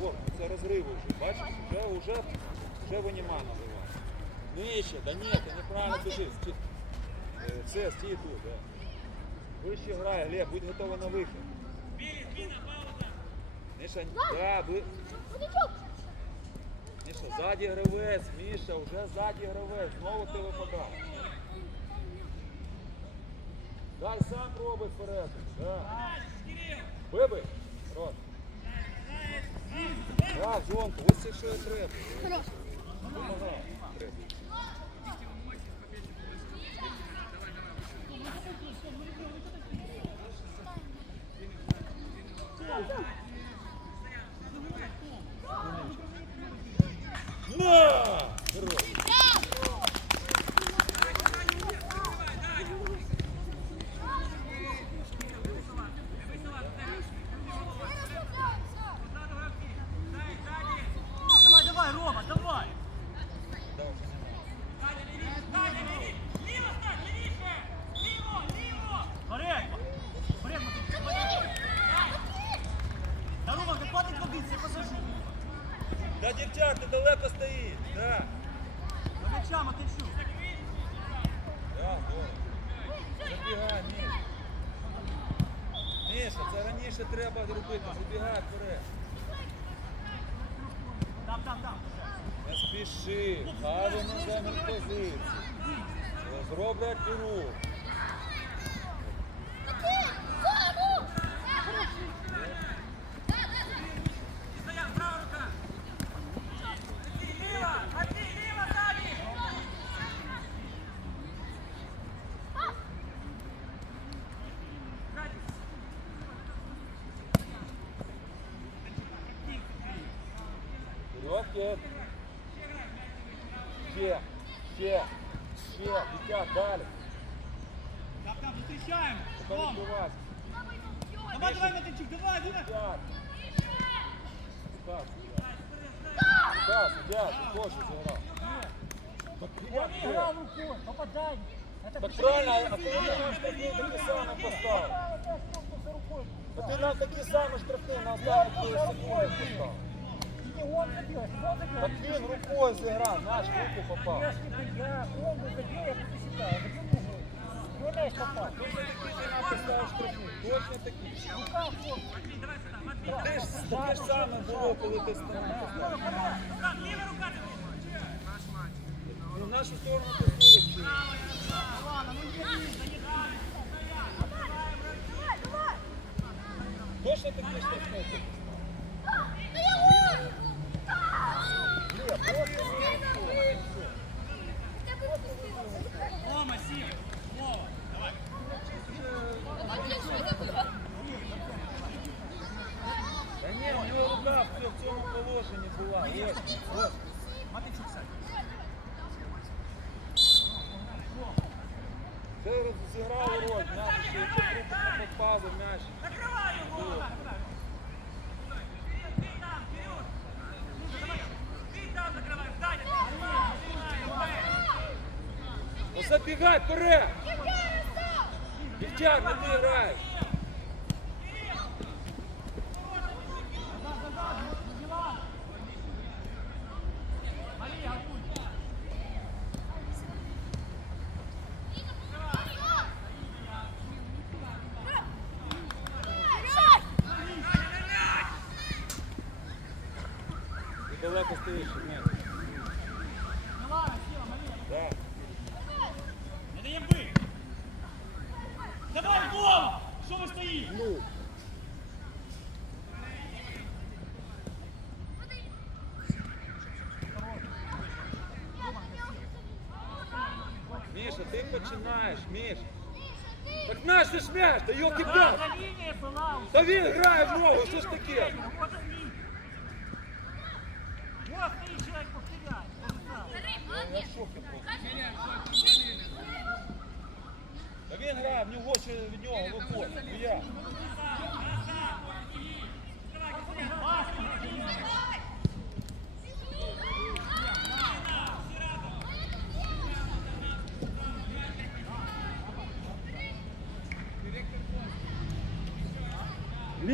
Вов, це розриви вже. Бачиш, вже, вже, вже винімай називає. Нижче, да ні, ти неправильно біжиш. Сті- е, Все, стій тут, да. Вище грає, Глеб, будь готовий на вихід. Міша, да, ви... Міша, ззаді гравець, Міша, вже ззаді гравець, знову ти випадав. Дай сам пробуй вперед. Да. Вибий. Так, Жонку, ось це що і треба. Помагай. Треба. На! Хорош. Давай, давай, Рома, давай! Да, уже нема. Вперед! Вперед, Матвій! Та Рома, не хватить водиться, посажу! Да, дівчат, ти далеко стоїш. Да. До м'яча, Матвійчук! Да, добре. Забігай, Міш. Міша, це раніше треба зробити. Забігай вперед. Там, там, там! Не спіши. Хай на займуть позицію. Зроблять рух. Вперед, Ще, ще, ще, дитя, далі. Там, там, зустрічаємо! Поки Рома! відбивайся. Давай, давай, Матвійчук, давай, давай! Дядь. Стас, Стас, дядь, ти хочеш зіграв. Так, як Он це? играл рукой, попадай! Это Так правильно, а коли ти нам штрафні такі самі поставив? А ти нам такі самі штрафні на останні секунди поставив. он забил, если бы он забил, Так він рукою зіграв, наш в руку попав. если бы я, он бы забил, я бы засекал, я забил ногой. Ну, мяч попал. Точно такі ти нам поставив штрафні, точно такі. Ну, как он? Ти ж таке ж саме було, коли ти станеш. Ну, в нашу сторону ти слухаєш. Точно такі штрафні? Рома, сил! Вова, давай! Та ні, у нього рука в цьому- в цьому положенні була. Ось, ось. Матвійчук, сядь! Це розіграли роль, знаєш, що якщо в руку не попав би м'яч. було. Ну забігай вперед! Дівчат, не ти граєш! І далеко стоїш, ні. Милана, сила, Мария! Да. Не даємо бий! Давай, Вова! Що ви стоїте? Ну. Міша, ти починаєш, Міш? Так наш ти ж м'яч, та йоки була! Та він грає в ногу, що ж таке? Вот он линия. Вот стоит человек, повторяй. Я в шокі просто. Та він грає, в нього ще від нього виходить. Ну я.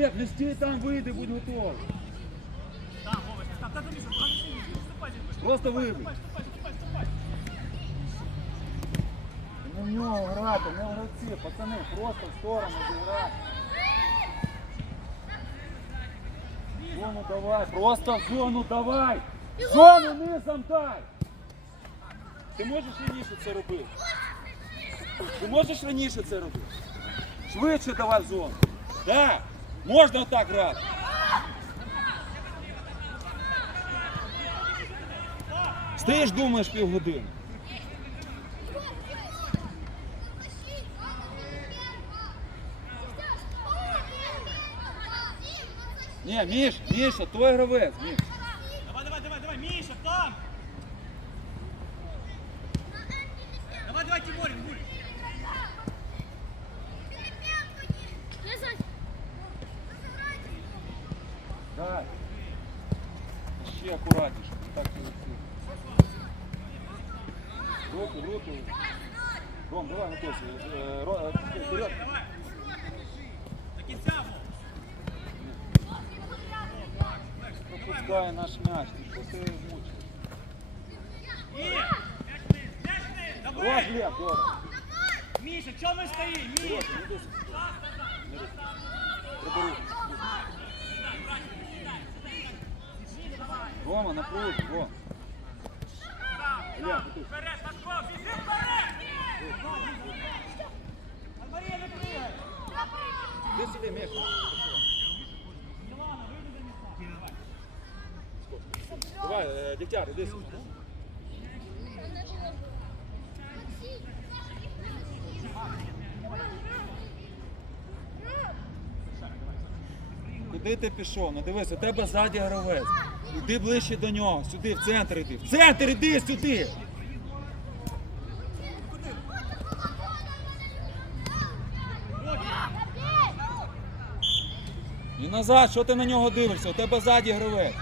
Лев, не стій там, вийди, будь готовий. Просто вибий. Не в нього грати, не в гравці, пацани, просто в сторону зіграти. Зону давай, просто зону давай! Зону низом дай! Ти можеш раніше це робити? Ти можеш раніше це робити? Швидше давай в зону. Так, можна отак грати. Стоїш, думаєш півгодини. Ні, Міш, Міша, твій гравець, Міш. Давай, давай, давай, давай, Миша, там! Давай, давай, Тимурин, Гуль! Дай. Ще акуратніше, не так не летить. Руки, руки. Ром, давай, готовься. Е, Ро- е, Вперед. Давай! До кінця, Вов! Пропускає наш м'яч. Ти що ти мучиш? І! Мяч ти, мяч ти! Рос, Давай! Глеб, добре. Миша, чого ми стоїмо? Вперед, Миша! не досить. Не руки. Прибери. Рома, напружу, Ром. Глеб, готуйся. Вперед, Пашко, біжи вперед! Марія, не пригай! Іди сюди, Міш. Давай, Дегтяр, іди сюди. Куди ти пішов? Ну дивись, у тебе ззаді гравець. Іди ближче до нього, сюди, в центр іди. В центр іди сюди. І назад, що ти на нього дивишся? У тебе ззаді гравець.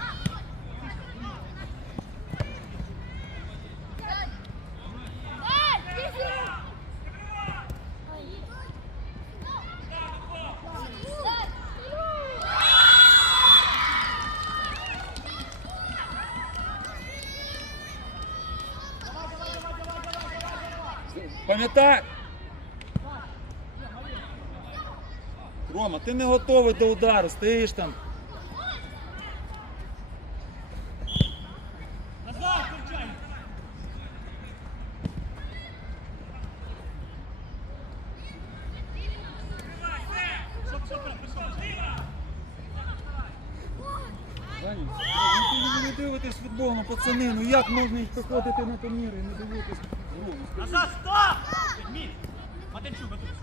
Ти не готовий до удару, стоїш там. Ну ви не дивитесь футбол, ну пацани, ну як можна їх приходити на турніри і не дивитись? Ну. Назад, стоп! Матенчук, готуй.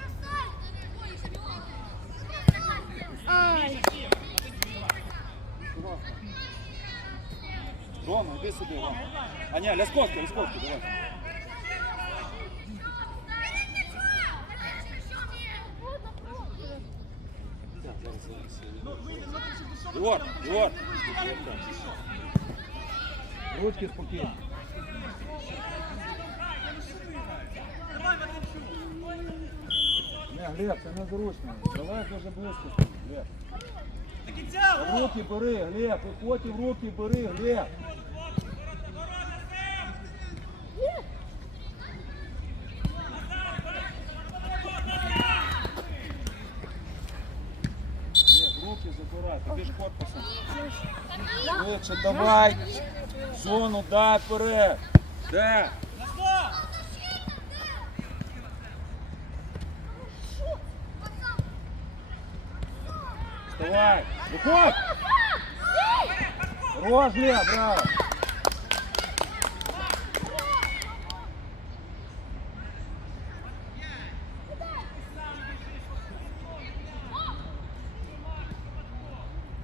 Рома, іди сюди, Рома. А ні, Лясковський, Лясковський, давай. Єгор, Єгор. Ручки спокійно. Не, Глеб, це незручно. Давай дуже близько. Глеб. Руки бери, Глеб, виходь і в руки бери. Глеб, в руки забирай, тобі ж корпусом. Швидше, давай. Зону дай вперед. Де? Вставай. Виходь. Рож, Глеб, браво.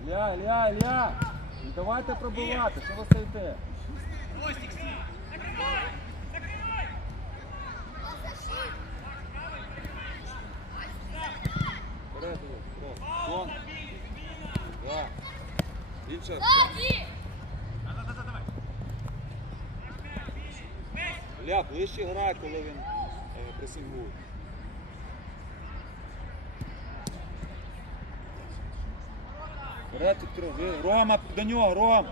Ля, ля, ля. Давайте пробивати, що ви стоїте? Вперед. Вон. Да. Інша. Назад, назад, давай! Ля, ближче грай, коли він е, пресингує. Вперед відкрив. Рома до нього, Ром.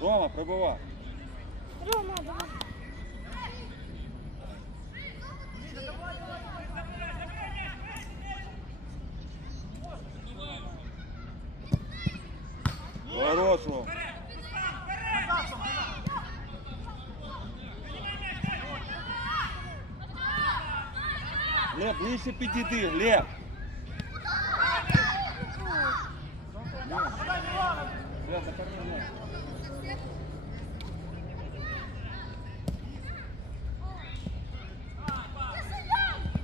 Рома, прибувай. Рома, давай. Хорошо. Глеб, ближче підійди, закорми м'яч.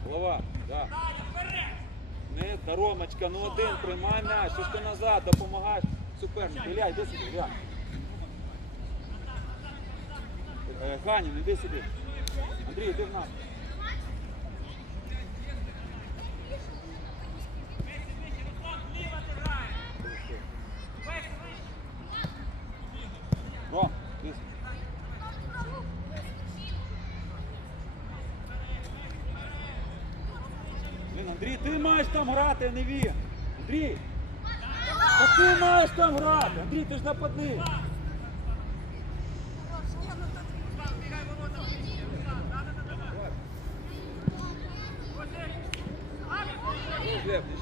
Голова, да. Не, та Ромочка, ну один, приймай м'яч, що ж ти назад, допомагаєш супернику. Ілля, йди сюди, Ілля. Е, Ганін, іди сюди. Андрій, іди в нас. Ти ж нападник! Ну, Глеб, ну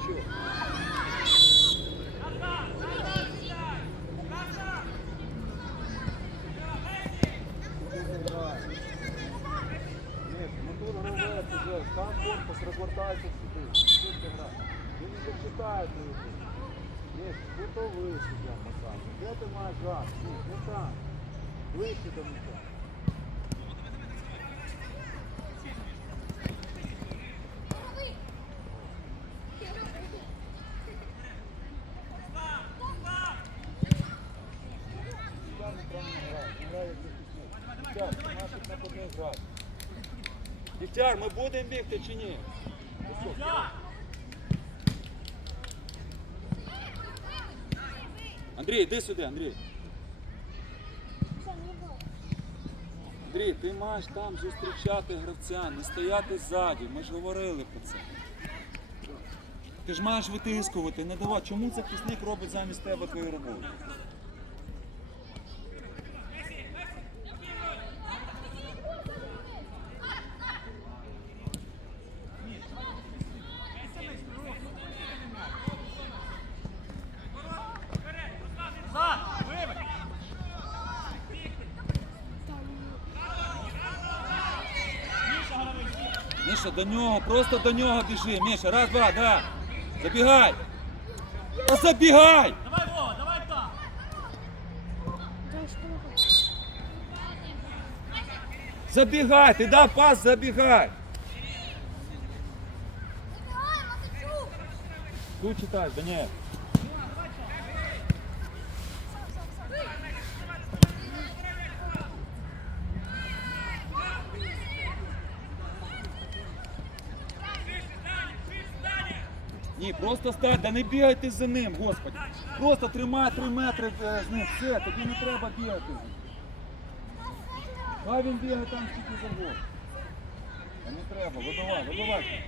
уже, там корпус, розвертайся сюди. Тут. Не зачитає твою гру. Нет, готовий суддя посадку. Де ти маєш грати? Ні, не там. Ближче до захисник. Дівчар. Дівчар, ми будемо бігти чи ні? Висок. Андрій, йди сюди, Андрій. Андрій, ти маєш там зустрічати гравця, не стояти ззаді. Ми ж говорили про це. Ти ж маєш витискувати, не давати. Чому захисник робить замість тебе твою роботу? Назад! Вибач! Міша голови! Міша, до нього, просто до нього біжи. Міша, раз, два, да. Забігай. Та забігай! Давай, Вова, давай так! Забігай, ти дав пас, забігай. Тут читаєш, да просто стань, да не бігайте за ним, господи. Просто тримай три метри е, з ним. Все, тобі не треба бігати. Хай він бігає там скільки завгодно. А не треба, вибивай, вибивай.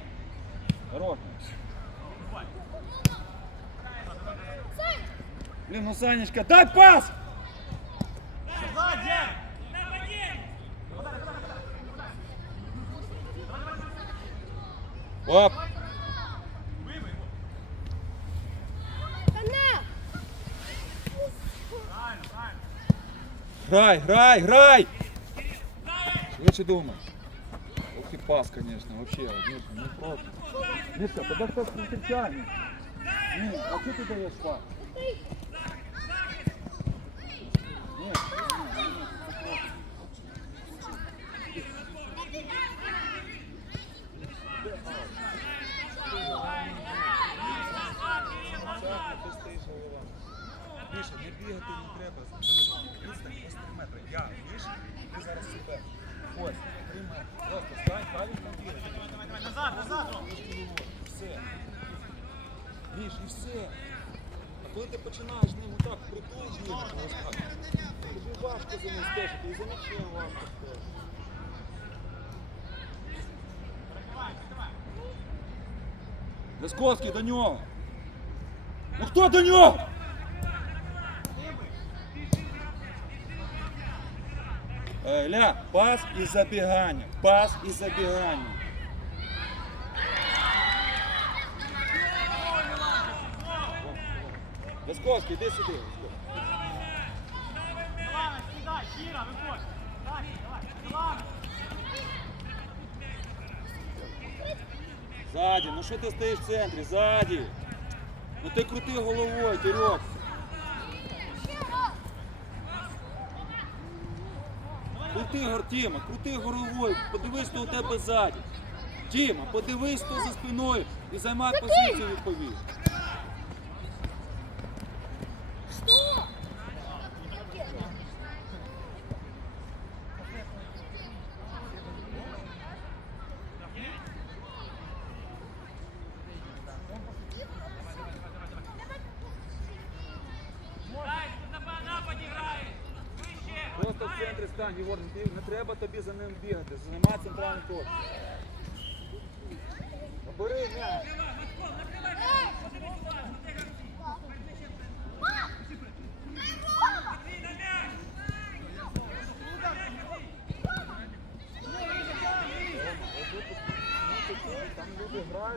Хорош. Блін, ну Санечка, дай пас! Оп! Вибий! Канал! Правильно, правильно! Грай, грай, грай! Лучше думай. Ох ты, пас, конечно, вообще, Миша, ну просто. Мишка, подожди, встречай. Не, а что ты даешь пас? Нет, не, не, не, Ти стоїш голова. Міша, не бігати не треба. Відстань ось 3 метри. Я, Міша, ти зараз супер. Ось, 3 метри. Просто стань, хай він. Давай, давай, назад, назад. Все. Міш, і все. А коли ти починаєш ним отак притужнювати, тобі важко за ним стежити, і за м'ячем важко стежити. Лесковський до нього. Ну хто до нього? Ля, пас і забігання. Пас і забігання. Лесковський, іди сюди. Так, давай. Мілана. Ззаді, ну що ти стоїш в центрі? Ззаді. Ну ти крути головою, Терек. Крути гор, Тіма, крути головою, подивись, хто у тебе ззаді. Тіма, подивись, хто за спиною і займай позицію відповідь.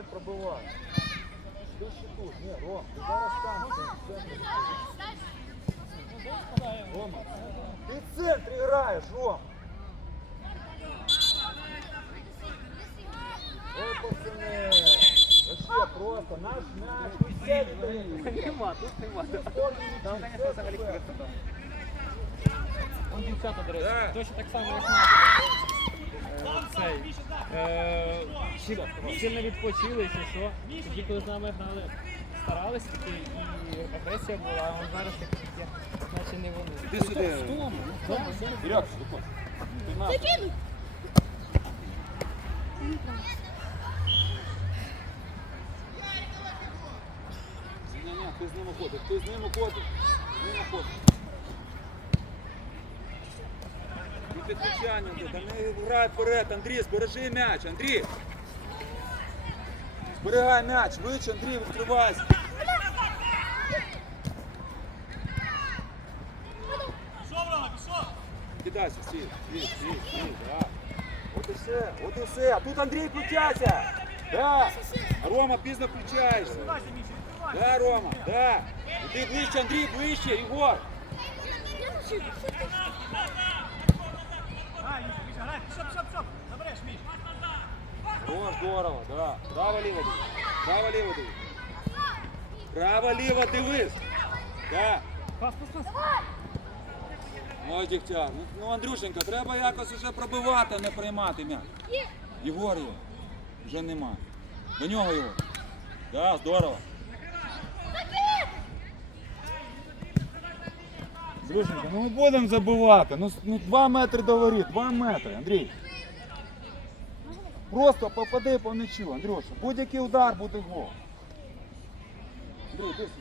люди грають, пробивають. Ти ще тут, ні, Ром, ти зараз там. ти в центрі. Рома, ти в центрі граєш, Ром. Ой, пацани, вообще просто наш мяч, ви все віддаєте. Нема, тут нема. Спортивні Там, всі, звісно, все взагалі супер. красота. Он дівчата, до речі, Да. точно так само, як наші. Цей. Е, чи- Сильно відпочили, чи що. Тоді, коли з нами грали, старалися таки, і агресія була, а зараз як є, наче не вони. Іди сюди. В тому, в тому, в тому. Ірак, виходь. Ти на. Закинуть. Ні, ні, ти з ним уходиш, ти з ним уходиш. З ним уходиш. І підключання, та не грай вперед, Андрій, збережи м'яч, Андрій. Зберігай м'яч, швидше, Андрій, відкривайся. Кидайся, стій, стій, стій, стій, да. От і все, от і все. А тут Андрій включайся. Да. Рома пізно включаєшся. Да, Рома, да. Іди ближче, Андрій, ближче, Єгор. Здорово, да. Право, ліво дивись. Право, ліво дивись. Право, ліво дивись. Да. Пас, пас, пас. Ой, Дігтяр. Ну, ну, Андрюшенька, треба якось уже пробивати, а не приймати м'яч. Єгор його. Вже нема. До нього його. Да, здорово. Андрюшенька, ну ми будемо забивати. Ну, с- ну два метри до воріт, два метри, Андрій. Просто попади по м'ячу, Андрюша. Будь-який удар буде гол. Андрій, дивись.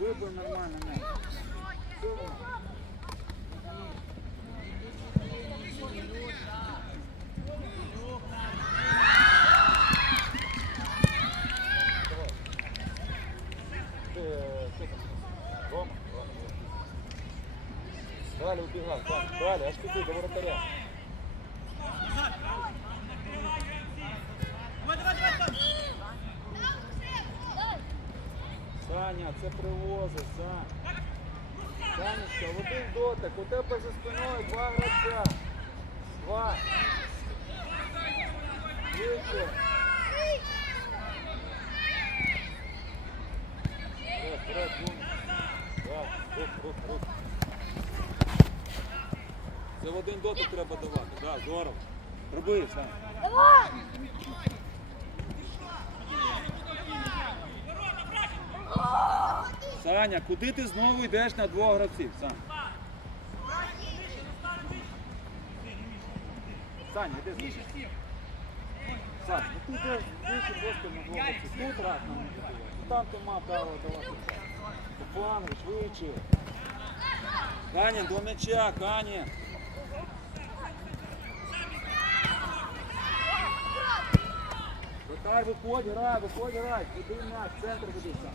Вибив нормально м'яч. Ти, е, що там? Рома? Далі убегал. далі, аж купи до там. Саня, це привозить, Сань. Санечка, один дотик, у тебе за спиною два гравця. Два. Швидше. Вперед, вперед, Дюна. Так, рух, рух, рух. Це в один дотик треба давати, да, здорово. Роби. Давай. Саня, куди ти знову йдеш на двох гравців? Сань. Саня, іди. Міша, стів. Сань, ну тут же вийшли просто на двох гравців. Тут раз нам не. Там ти мав право давати. По плану, швидше. Канін, до м'яча, Канін. Вратар, виходь, грай, виходь, грай. Веди м'яч, центр веди сам.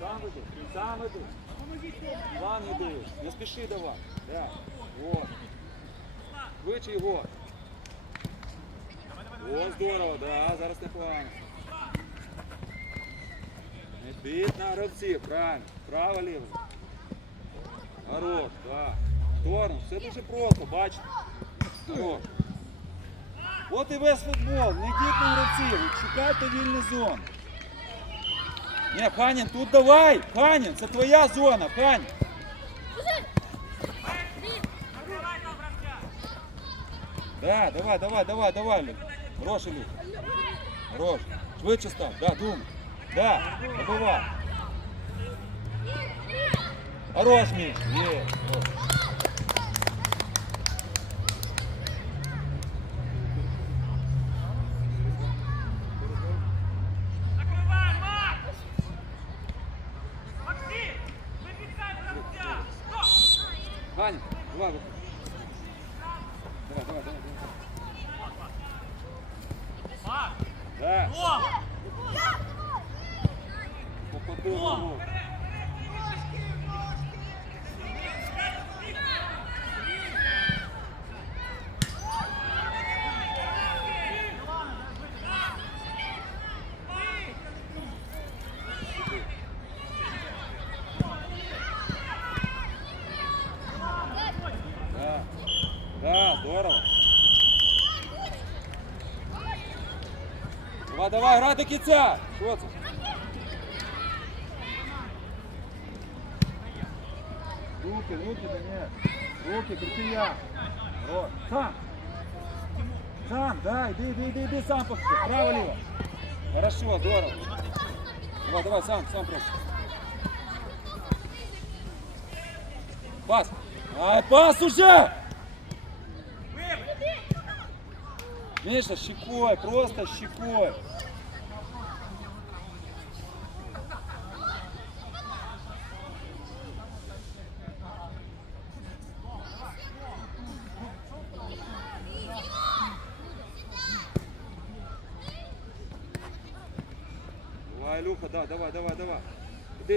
Сам веди, сам веди. Іван Не спіши давай. Да. Вот. Швидше його. О, здорово, да, зараз непогано. Не бить на гравців, правильно. Право, ліво. Хорош, да. Сторону, все дуже просто, бачите. Хорош. От і весь футбол. Не на гравців, шукайте вільні зони. Ні, Ханін, тут давай! Ханін, це твоя зона, Ханін. Да, давай, давай, давай, давай, Люк. Хороший Люк. Хорош. Швидше став, да, думай. Да, добивай. Хорош, Міш. Є. Хорош. Ханін, давай. Давай, давай, давай. давай. Да, О! Давай, грай до кінця. Що це? Руки, руки, да нет. Руки, крути я. О, сам. Сам, да, иди, иди, иди, иди, сам пошли. Право, лево. Хорошо, здорово. Давай, давай, сам, сам просто. Пас. Ай, пас уже! Миша, щекой, просто щекой.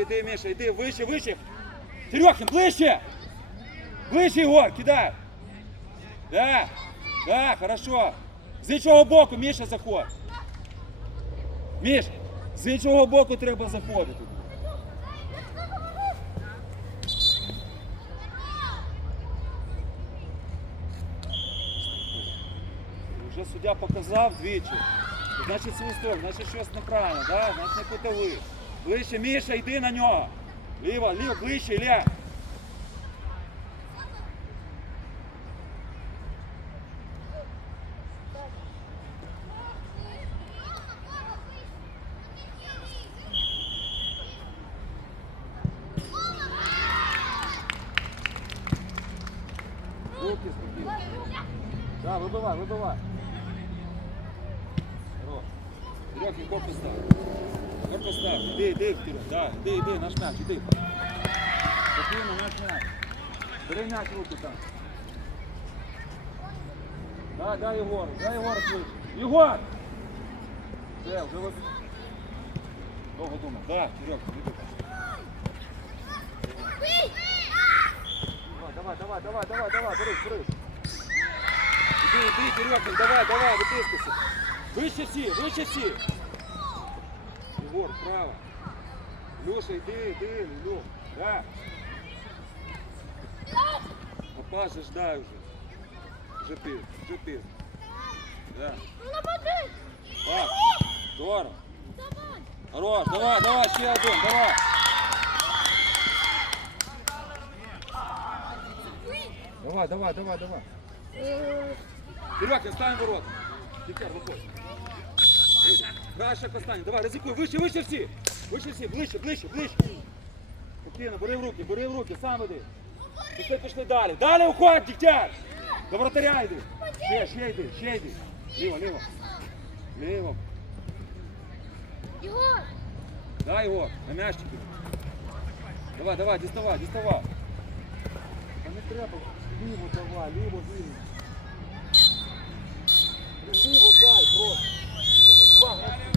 Иди, Миша, иди, выше, выше. Серехин, ближе! Ближе, Егор, кидай. Да, да, хорошо. З іншого боку, Міша, заходь. Міш, з іншого боку треба заходити. Вже суддя показав двічі. Значить, сторону, значить щось неправильно, да? значить не кутовий. Ближче, Міша, йди на нього. Ліво, ліво, ближче, Ілля. Руки спокійно. Да, вибивай, вибивай. Серег, корпус став. Корпус став. Іди, іди, вперед. Да, іди, іди, наш м'яч, іди. Спокійно, наш м'яч. Бери м'яч в руки там. Да, дай Єгору, дай Єгору швидше. Єгор! Все, вже вот. Довго думав. Да, Серег, іди. Давай, давай, давай, давай, давай, бери, бери. Іди, іди, Кирьокін, давай, давай, витискайся. Вище всі, вище всі. Егор, право. Леша, іди, іди, Льох. Да. Папа же ждай уже. Вже ти, вже ти. Да. Пас. Здорово. Хорош, давай, давай, ще один, давай. Давай, давай, давай, давай. Кирьокін, стань ворот. Тікер, виходь. Краще останній. Давай, ризикуй. Вище, вище всі. Вище всі, ближче, ближче, ближче. Спокійно, ну, бери в руки, бери в руки, сам іди. Пішли, пішли далі. Далі уходь, дігтяр. До вратаря йди. Ще, ще йди, ще йди. Ліво, ліво. Ліво. Ігор! Дай його, на м'яччику. Давай, давай, діставай, діставай. Та не треба. Ліво давай, ліво, ліво. Ліво дай просто. Wow.